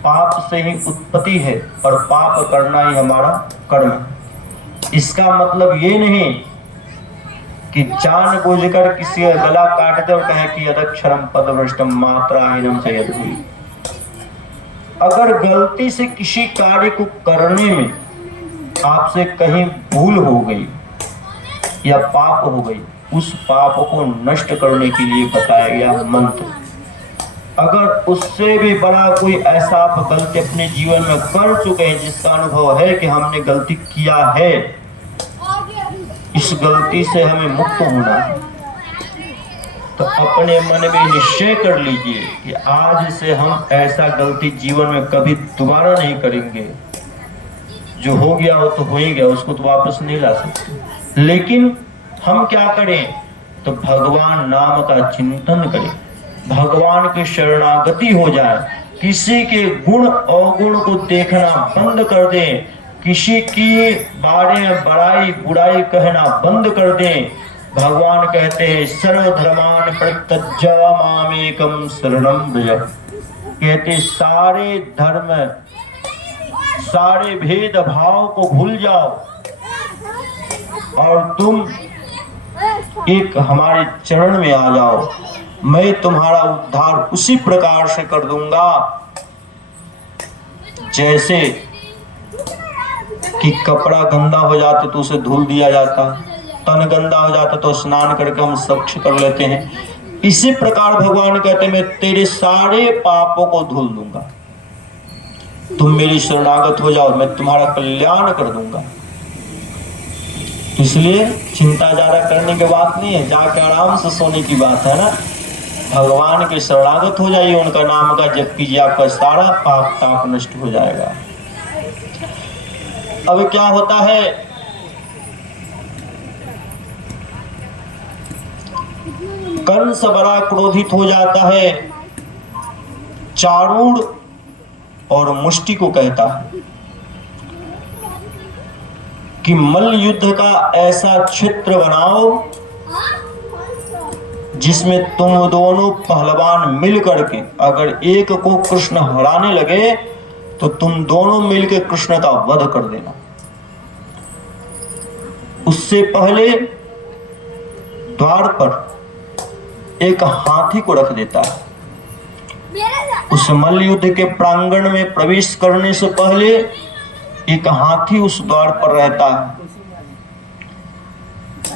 पाप से ही उत्पत्ति है और पाप करना ही हमारा कर्म है। इसका मतलब ये नहीं कि जानबूझकर किसी का गला काट दे और कहे कि यदक्षरम पदभ्रष्टम मात्राहीनम चयति। अगर गलती से किसी कार्य को करने में आपसे कहीं भूल हो गई या पाप हो गई, उस पाप को नष्ट करने के लिए बताया गया मंत्र। अगर उससे भी बड़ा कोई ऐसा आप गलती अपने जीवन में कर चुके हैं जिसका अनुभव है कि हमने गलती किया है, इस गलती से हमें मुक्त होना है, तो अपने मन में निश्चय कर लीजिए कि आज से हम ऐसा गलती जीवन में कभी दोबारा नहीं करेंगे। जो हो गया हो तो हो ही गया, उसको तो वापस नहीं ला सकते। लेकिन हम क्या करें, तो भगवान नाम का चिंतन करें, भगवान की शरणागति हो जाए, किसी के गुण अवगुण को देखना बंद कर दें, किसी की बारे में बड़ाई बुराई कहना बंद कर दें। भगवान कहते हैं सर्वधर्मान परित्यज्य मामेकम शरणं व्रज। कहते सारे धर्म सारे भेद भाव को भूल जाओ और तुम एक हमारे चरण में आ जाओ, मैं तुम्हारा उद्धार उसी प्रकार से कर दूंगा जैसे कि कपड़ा गंदा हो जाता तो उसे धुल दिया जाता, तन गंदा हो जाता तो स्नान करके हम स्वच्छ कर लेते हैं। इसी प्रकार भगवान कहते हैं मैं तेरे सारे पापों को धुल दूंगा, तुम मेरी शरणागत हो जाओ, मैं तुम्हारा कल्याण कर दूंगा। इसलिए चिंता ज्यादा करने की बात नहीं है, जाके आराम से सोने की बात है ना। भगवान के शरणागत हो जाइए, उनका नाम का जप कीजिए, आपका सारा पाप ताप नष्ट हो जाएगा। अब क्या होता है, कंस बड़ा क्रोधित हो जाता है, चारूण और मुष्टि को कहता है कि मल्ल युद्ध का ऐसा क्षेत्र बनाओ जिसमें तुम दोनों पहलवान मिल करके अगर एक को कृष्ण हराने लगे तो तुम दोनों मिलकर कृष्ण का वध कर देना। उससे पहले द्वार पर एक हाथी को रख देता है। उस मल्ल युद्ध के प्रांगण में प्रवेश करने से पहले एक हाथी उस द्वार पर रहता है।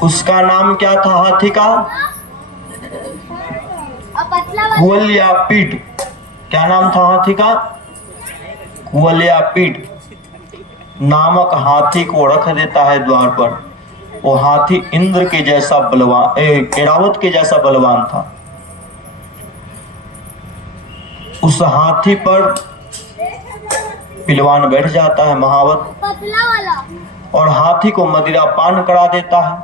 उसका नाम क्या था हाथी का? कुवलयापीठ। क्या नाम था हाथी का? कुवलयापीठ नामक हाथी को रख देता है द्वार पर। वो हाथी इंद्र के जैसा बलवान, ऐरावत के जैसा बलवान था। उस हाथी पर पिलवान बैठ जाता है महावत और हाथी को मदिरा पान करा देता है।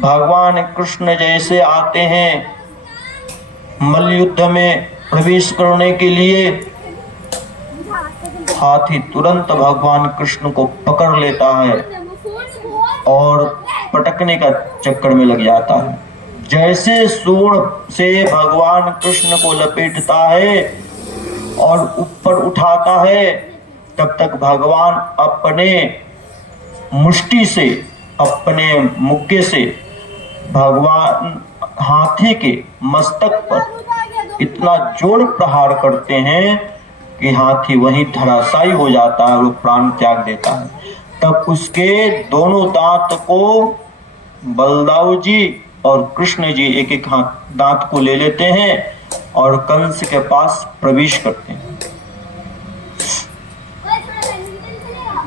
भगवान कृष्ण जैसे आते हैं मल्ल युद्ध में प्रवेश करने के लिए, हाथी तुरंत भगवान कृष्ण को पकड़ लेता है और पटकने का चक्कर में लग जाता है। जैसे सूंड से भगवान कृष्ण को लपेटता है और ऊपर उठाता है, तब तक भगवान अपने मुष्टि से, अपने मुक्के से भगवान हाथी के मस्तक पर इतना जोर प्रहार करते हैं कि हाथी वहीं धराशायी हो जाता है और प्राण त्याग देता है। तब उसके दोनों दांत को बलदाऊ जी और कृष्ण जी एक एक हाथ दांत को ले लेते हैं और कंस के पास प्रवेश करते हैं।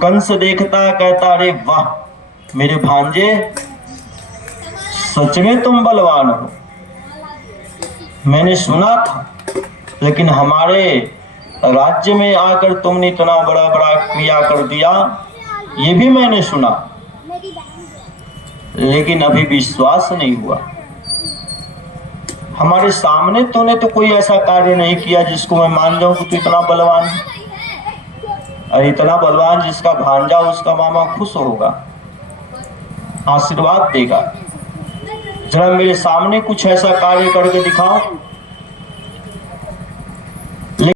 कंस देखता है, कहता अरे वाह मेरे भांजे, सच में तुम बलवान हो। मैंने सुना था, लेकिन हमारे राज्य में आकर तुमने इतना बड़ा बड़ा क्रिया कर दिया, ये भी मैंने सुना, लेकिन अभी विश्वास नहीं हुआ। हमारे सामने तूने तो कोई ऐसा कार्य नहीं किया जिसको मैं मान जाऊं कि तू इतना बलवान है। और इतना बलवान जिसका भांजा उसका मामा खुश होगा, आशीर्वाद देगा। जरा मेरे सामने कुछ ऐसा कार्य करके दिखाओ।